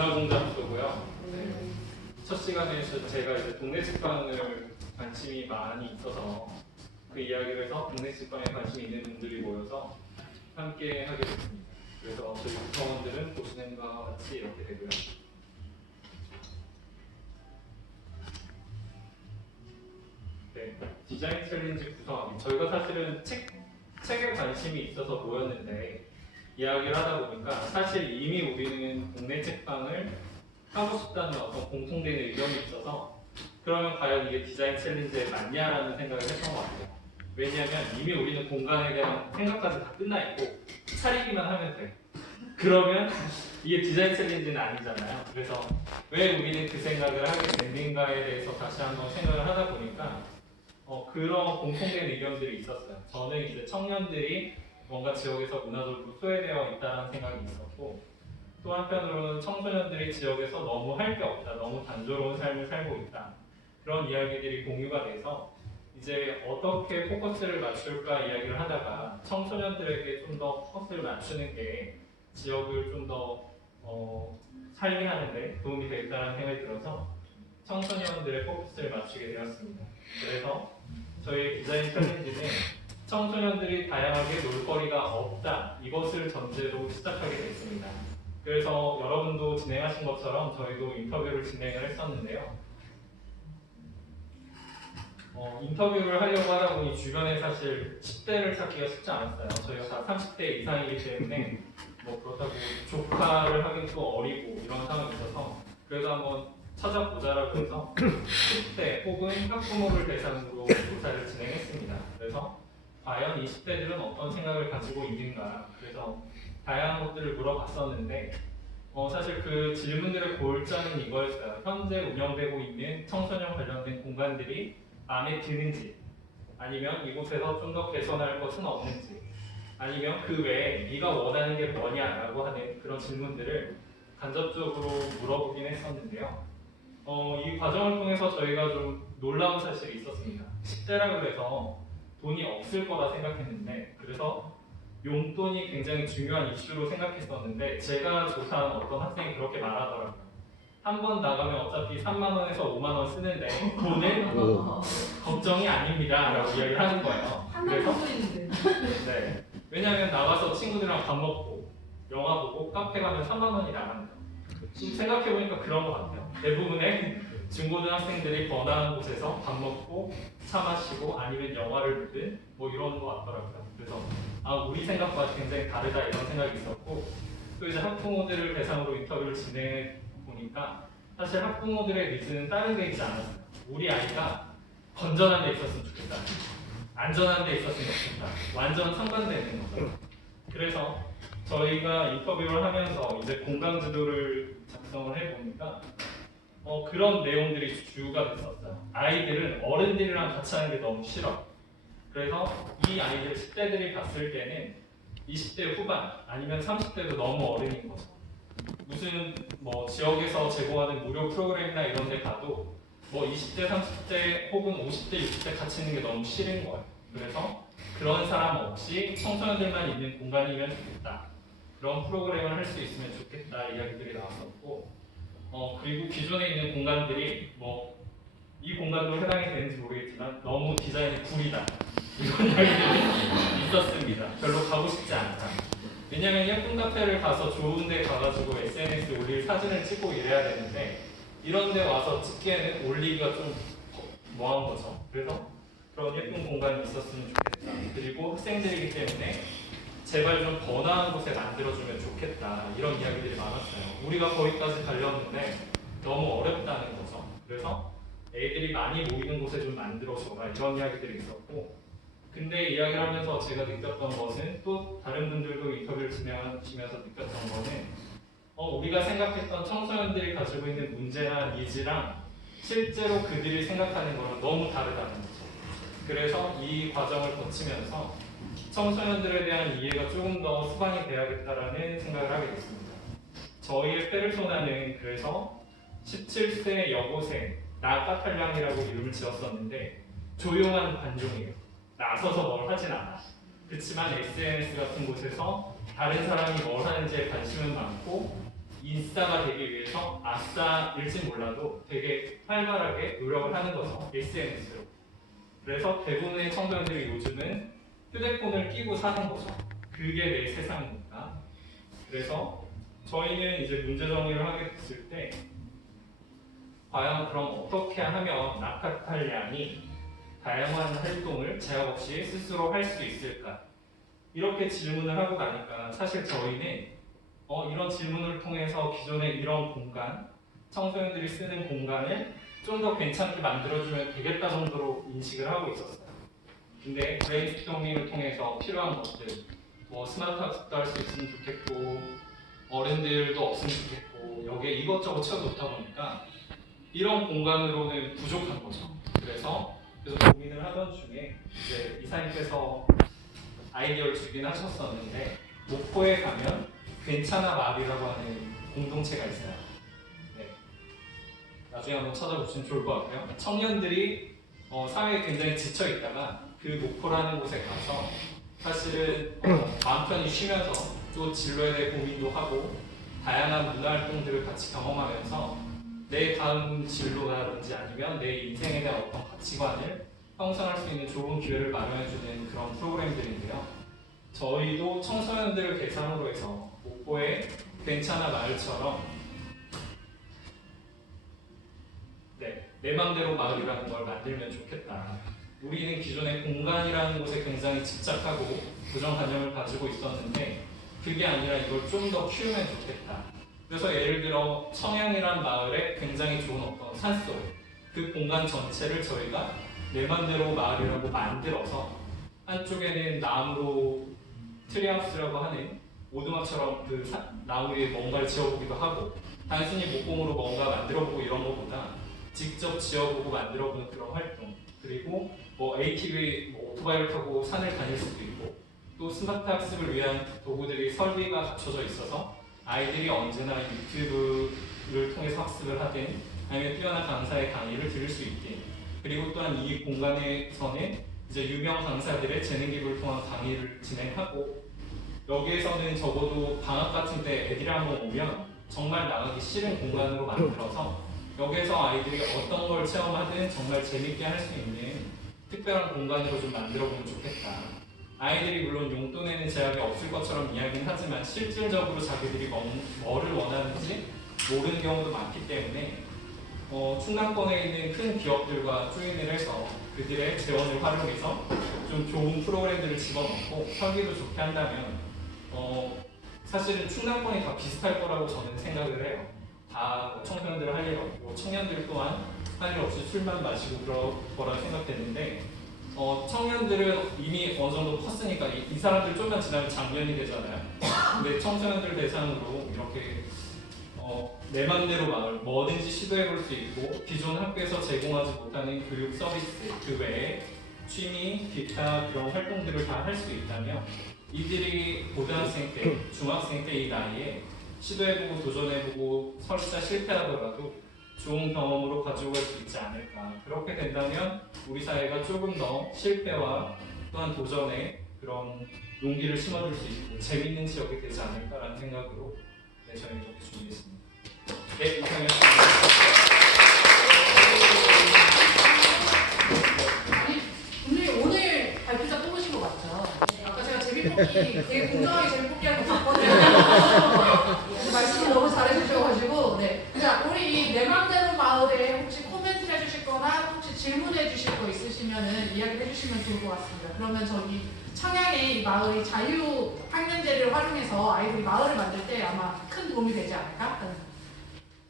문화공작소고요. 네. 첫 시간에 제가 이제 동네 책방을 관심이 많이 있어서 그 이야기를 해서 동네 책방에 관심이 있는 분들이 모여서 함께 하게 됐습니다. 그래서 저희 구성원들은 보시는 바와 같이 이렇게 되고요. 네, 디자인 챌린지 구성하기. 저희가 사실은 책에 관심이 있어서 모였는데 이야기를 하다 보니까 사실 이미 우리는 동네 책방을 하고 싶다는 어떤 공통된 의견이 있어서 그러면 과연 이게 디자인 챌린지에 맞냐라는 생각을 했던 것 같아요. 왜냐하면 이미 우리는 공간에 대한 생각까지 다 끝나 있고 차리기만 하면 돼. 그러면 이게 디자인 챌린지는 아니잖아요. 그래서 왜 우리는 그 생각을 하게 됐는가에 대해서 다시 한번 생각을 하다 보니까 그런 공통된 의견들이 있었어요. 저는 이제 청년들이 뭔가 지역에서 문화적으로 소외되어 있다는 생각이 있었고, 또 한편으로는 청소년들이 지역에서 너무 할 게 없다, 너무 단조로운 삶을 살고 있다, 그런 이야기들이 공유가 돼서 이제 어떻게 포커스를 맞출까 이야기를 하다가 청소년들에게 좀 더 포커스를 맞추는 게 지역을 좀 더 살게 하는데 도움이 되겠다는 생각이 들어서 청소년들의 포커스를 맞추게 되었습니다. 그래서 저희의 디자인 챌린지는 청소년들이 다양하게 놀거리가 없다, 이것을 전제로 시작하게 됐습니다. 그래서 여러분도 진행하신 것처럼 저희도 인터뷰를 진행을 했었는데요. 인터뷰를 하려고 하다 보니 주변에 사실 10대를 찾기가 쉽지 않았어요. 저희가 다 30대 이상이기 때문에 그렇다고 조카를 하긴 또 어리고 이런 상황이 있어서 그래도 한번 찾아보자라고 해서 10대 혹은 학부모를 대상으로 조사를 진행했습니다. 그래서 과연 20대들은 어떤 생각을 가지고 있는가, 그래서 다양한 것들을 물어봤었는데 사실 그 질문들의 골자는 이거였어요. 현재 운영되고 있는 청소년 관련된 공간들이 마음에 드는지, 아니면 이곳에서 좀 더 개선할 것은 없는지, 아니면 그 외에 네가 원하는 게 뭐냐라고 하는 그런 질문들을 간접적으로 물어보긴 했었는데요. 이 과정을 통해서 저희가 좀 놀라운 사실이 있었습니다. 10대라 그래서 돈이 없을 거라 생각했는데, 그래서 용돈이 굉장히 중요한 이슈로 생각했었는데 제가 조사한 어떤 학생이 그렇게 말하더라고요. 한 번 나가면 어차피 3만 원에서 5만 원 쓰는데 돈은 걱정이 아닙니다 라고 이야기를 하는 거예요. 그래서 네, 왜냐하면 나가서 친구들이랑 밥 먹고 영화 보고 카페 가면 3만 원이 나간다. 지금 생각해보니까 그런 것 같아요. 대부분의 중고등학생들이 번화한 곳에서 밥 먹고 차 마시고 아니면 영화를 보든 이런 것 같더라고요. 그래서 우리 생각과 굉장히 다르다 이런 생각이 있었고, 또 이제 학부모들을 대상으로 인터뷰를 진행해 보니까 사실 학부모들의 니즈는 다른 데 있지 않았어요. 우리 아이가 건전한 데 있었으면 좋겠다, 안전한 데 있었으면 좋겠다, 완전 상반되는 거죠. 그래서 저희가 인터뷰를 하면서 이제 공간 지도를 작성을 해보니까 그런 내용들이 주가 됐었어요. 아이들은 어른들이랑 같이 하는 게 너무 싫어. 그래서 이 아이들 10대들이 봤을 때는 20대 후반 아니면 30대도 너무 어른인 거죠. 무슨 지역에서 제공하는 무료 프로그램이나 이런 데 가도 20대, 30대 혹은 50대, 60대 같이 있는 게 너무 싫은 거예요. 그래서 그런 사람 없이 청소년들만 있는 공간이면 좋겠다, 그런 프로그램을 할 수 있으면 좋겠다 이야기들이 나왔었고, 그리고 기존에 있는 공간들이 이 공간도 해당이 되는지 모르겠지만 너무 디자인이 구리다, 이런 이야기들이 있었습니다. 별로 가고 싶지 않다. 왜냐면 예쁜 카페를 가서 좋은 데 가가지고 SNS에 올릴 사진을 찍고 이래야 되는데 이런 데 와서 찍기에는 올리기가 좀 뭐한 거죠. 그래서 그런 예쁜 공간이 있었으면 좋겠다. 그리고 학생들이기 때문에 제발 좀 번화한 곳에 만들어주면 좋겠다, 이런 이야기들이 많았어요. 우리가 거기까지 가려는데 너무 어렵다는 거죠. 그래서 애들이 많이 모이는 곳에 좀 만들어줘라, 이런 이야기들이 있었고, 근데 이야기를 하면서 제가 느꼈던 것은, 또 다른 분들도 인터뷰를 진행하시면서 느꼈던 거는 우리가 생각했던 청소년들이 가지고 있는 문제나 니즈랑 실제로 그들이 생각하는 거랑 너무 다르다는 거죠. 그래서 이 과정을 거치면서 청소년들에 대한 이해가 조금 더 수반이 돼야겠다라는 생각을 하게 됐습니다. 저희의 페르소나는 그래서 17세 여고생 나카탈량이라고 이름을 지었었는데 조용한 관종이에요. 나서서 뭘 하진 않아. 그렇지만 SNS 같은 곳에서 다른 사람이 뭘 하는지에 관심은 많고 인싸가 되기 위해서 아싸일진 몰라도 되게 활발하게 노력을 하는 거죠. SNS로. 그래서 대부분의 청소년들이 요즘은 휴대폰을 끼고 사는 거죠. 그게 내 세상이니까. 그래서 저희는 이제 문제 정리를 하게 됐을 때 과연 그럼 어떻게 하면 나카탈량이 다양한 활동을 제약 없이 스스로 할 수 있을까? 이렇게 질문을 하고 나니까 사실 저희는 이런 질문을 통해서 기존의 이런 공간, 청소년들이 쓰는 공간을 좀 더 괜찮게 만들어주면 되겠다 정도로 인식을 하고 있었어요. 근데 브레인스토밍을 통해서 필요한 것들, 뭐 스마트 학습도 할 수 있으면 좋겠고 어른들도 없으면 좋겠고 여기에 이것저것 채워놓다 보니까 이런 공간으로는 부족한 거죠. 그래서 고민을 하던 중에 이제 이사님께서 아이디어를 주긴 하셨었는데 목포에 가면 괜찮아 마을이라고 하는 공동체가 있어요. 네. 나중에 한번 찾아보시면 좋을 것 같고요. 청년들이 사회에 굉장히 지쳐 있다가 그 목포라는 곳에 가서 사실은 마음 편히 쉬면서 또 진로에 대해 고민도 하고 다양한 문화 활동들을 같이 경험하면서 내 다음 진로라든지 아니면 내 인생에 대한 어떤 가치관을 형성할 수 있는 좋은 기회를 마련해주는 그런 프로그램들인데요. 저희도 청소년들을 대상으로 해서 목포의 괜찮아 마을처럼 내 맘대로 마을이라는 걸 만들면 좋겠다. 우리는 기존의 공간이라는 곳에 굉장히 집착하고 고정관념을 가지고 있었는데 그게 아니라 이걸 좀 더 키우면 좋겠다. 그래서 예를 들어 청양이란 마을에 굉장히 좋은 어떤 산속 그 공간 전체를 저희가 내 맘대로 마을이라고 만들어서 한쪽에는 나무로 트리하우스라고 하는 오두막처럼 그 나무 위에 뭔가를 지어보기도 하고 단순히 목공으로 뭔가 만들어보고 이런 것보다 직접 지어보고 만들어보는 그런 활동 그리고 뭐 ATV, 오토바이를 타고 산을 다닐 수도 있고 또 스마트 학습을 위한 도구들이 설비가 갖춰져 있어서 아이들이 언제나 유튜브를 통해서 학습을 하든 아니면 뛰어난 강사의 강의를 들을 수 있든 그리고 또한 이 공간에서는 이제 유명 강사들의 재능 기부를 통한 강의를 진행하고 여기에서는 적어도 방학 같은 때 애들이 한번 오면 정말 나가기 싫은 공간으로 만들어서 여기에서 아이들이 어떤 걸 체험하든 정말 재밌게 할 수 있는 특별한 공간으로 좀 만들어보면 좋겠다. 아이들이 물론 용돈에는 제약이 없을 것처럼 이야기는 하지만 실질적으로 자기들이 뭐를 원하는지 모르는 경우도 많기 때문에 충남권에 있는 큰 기업들과 조인을 해서 그들의 재원을 활용해서 좀 좋은 프로그램들을 집어넣고 설계도 좋게 한다면 사실은 충남권이 다 비슷할 거라고 저는 생각을 해요. 다 청소년들 할 일 없고 청년들 또한 할 일 없이 술만 마시고 그럴 거라 생각했는데 청년들은 이미 어느 정도 컸으니까 이 사람들 좀만 지나면 장년이 되잖아요. 근데 청소년들 대상으로 이렇게 내 맘대로 마을 뭐든지 시도해볼 수 있고 기존 학교에서 제공하지 못하는 교육 서비스 그 외에 취미, 기타 그런 활동들을 다 할 수 있다면 이들이 고등학생 때, 중학생 때 이 나이에 시도해보고 도전해보고 설사 실패하더라도 좋은 경험으로 가지고 갈 수 있지 않을까. 그렇게 된다면 우리 사회가 조금 더 실패와 또한 도전에 그런 용기를 심어줄 수 있고 재밌는 지역이 되지 않을까라는 생각으로 저희는 이렇게 준비했습니다. 네, 이상이었습니다. 분명히 오늘 발표자 뽑으신 거 맞죠? 아까 제가 제비뽑기 되게 공정하게 제비뽑기 하는 거 봤거든요. 말씀을 너무 잘해주셔가지고 자, 우리 내 맘대로 마을에 혹시 코멘트를 해주실 거나 혹시 질문해 주실 거 있으시면은 이야기를 해주시면 좋을 것 같습니다. 그러면 저기 청양의 이 마을이 자유 학년제를 활용해서 아이들이 마을을 만들 때 아마 큰 도움이 되지 않을까?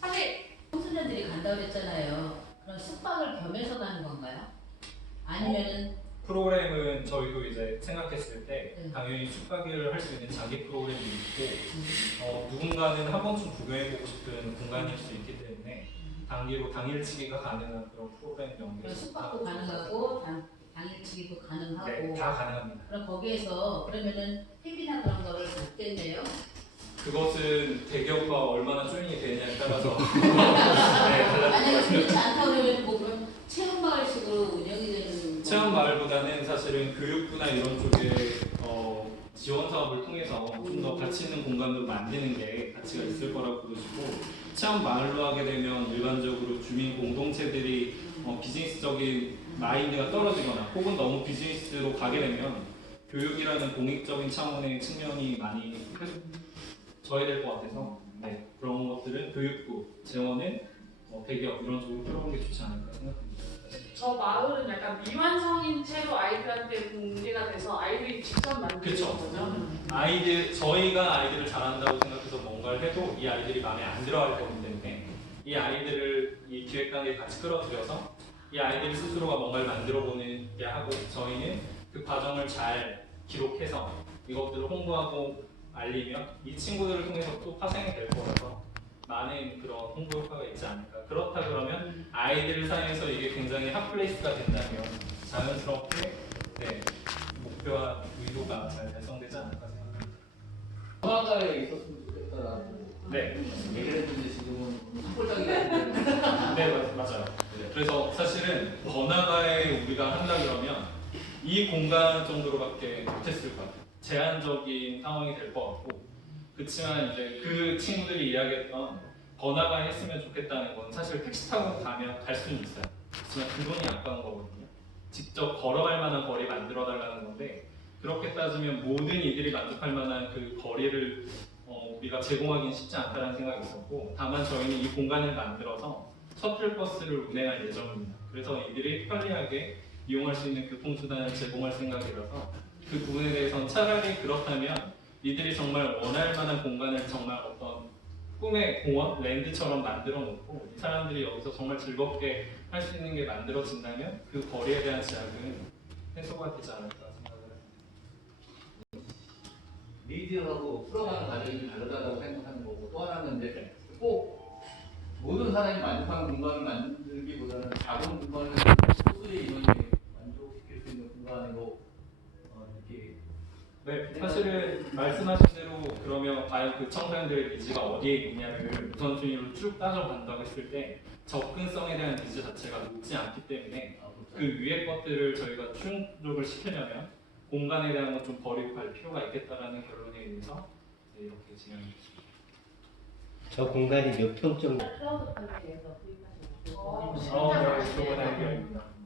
사실 청소년들이 간다고 그랬잖아요. 그럼 숙박을 겸해서 가는 건가요? 아니면은 프로그램은 저희도 이제 생각했을 때 당연히 숙박을 할 수 있는 자기 프로그램이 있고 누군가는 한 번쯤 구경해보고 싶은 공간일 수 있기 때문에 단기로 당일치기가 가능한 그런 프로그램 연계 숙박도 가능하고 당일치기도 가능하고 네, 다 가능합니다. 그럼 거기에서 그러면은 택이나 그런 거를 받겠네요? 그것은 대기업과 얼마나 조인이 되느냐에 따라서 만약에 그렇지 않다 그러면 뭐 그런 체험마을식으로 운영이 되는 체험 마을보다는 사실은 교육부나 이런 쪽에 지원 사업을 통해서 좀 더 가치 있는 공간으로 만드는 게 가치가 있을 거라고 보시고, 체험 마을로 하게 되면 일반적으로 주민 공동체들이 비즈니스적인 마인드가 떨어지거나 혹은 너무 비즈니스로 가게 되면 교육이라는 공익적인 차원의 측면이 많이 저해될 것 같아서, 네, 그런 것들은 교육부, 재원은 대기업 이런 쪽으로 끌어오는 게 좋지 않을까 생각합니다. 저 마을은 약간 미완성인 채로 아이들한테 공개가 돼서 아이들이 직접 만드는 그쵸. 거죠. 저희가 아이들을 잘한다고 생각해서 뭔가를 해도 이 아이들이 마음에 안 들어할 거기 때문에 이 아이들을 이 기획단에 같이 끌어들여서 이 아이들 스스로가 뭔가를 만들어보는 게 하고, 저희는 그 과정을 잘 기록해서 이것들을 홍보하고 알리면 이 친구들을 통해서 또 파생이 될 거라서 많은 그런 홍보 효과가 있지 않을까. 그렇다 그러면 아이들 사이에서 이게 굉장히 핫플레이스가 된다면 자연스럽게, 네, 목표와 의도가 잘 달성되지 않을까 생각합니다. 번화가에 있었으면 좋겠다라고 네, 얘기를 했는데 지금은 꼴짝이 같은데. 네, 맞아요. 그래서 사실은 번화가에 우리가 한다 그러면 이 공간 정도로밖에 못했을 것 같아요. 제한적인 상황이 될 것 같고, 그렇지만 이제 그 친구들이 이야기했던 번화가에 했으면 좋겠다는 건 사실 택시 타고 가면 갈 수는 있어요. 그렇지만 그 돈이 아까운 거거든요. 직접 걸어갈 만한 거리 만들어 달라는 건데, 그렇게 따지면 모든 이들이 만족할 만한 그 거리를 우리가 제공하기는 쉽지 않다는 생각이 있었고, 다만 저희는 이 공간을 만들어서 셔틀버스를 운행할 예정입니다. 그래서 이들이 편리하게 이용할 수 있는 교통수단을 제공할 생각이라서 그 부분에 대해서는 차라리 그렇다면 이들이 정말 원할 만한 공간을 정말 어떤 꿈의 공원, 랜드처럼 만들어 놓고 이 사람들이 여기서 정말 즐겁게 할 수 있는 게 만들어진다면 그 거리에 대한 제약은 해소가 되지 않을까 생각을 합니다. 미디어하고 풀어가는 과정이 좀 다르다고 생각하는 거고, 또 하나는 이제 꼭 모든 사람이 만족하는 공간을 만들기보다는 작은 공간을 소수의 인원이 만족시킬 수 있는 공간으로 이렇게. 네, 사실은 말씀하신 대로 그러면 과연 그 청소년들의 니즈가 어디에 있냐를 우선순위로 쭉 따져간다고 했을 때 접근성에 대한 니즈 자체가 높지 않기 때문에 그 위의 것들을 저희가 충족을 시키려면 공간에 대한 건 좀 버리고 갈 필요가 있겠다라는 결론에 의해서 이렇게 진행했습니다. 저 공간이 몇 평 정도? 클라우드 판매에서 구입하시는 좋은 아이디어입니다.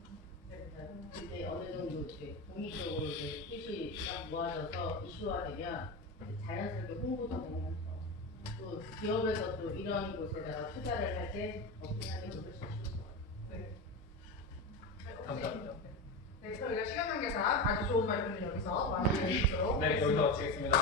근데 어느 정도 이렇게 공익적으로 이제 뜻이 딱 모아져서 이슈화되면 자연스럽게 홍보도 되면서 또 기업에서 또 이런 곳에다가 투자를 할 때 업무하는 게 훨씬 쉬울 것 같아요. 감사합니다. 네, 저희가 시간 관계상 아주 좋은 말씀을 여기서 마무리해 주도록 네, 여기서 마치겠습니다.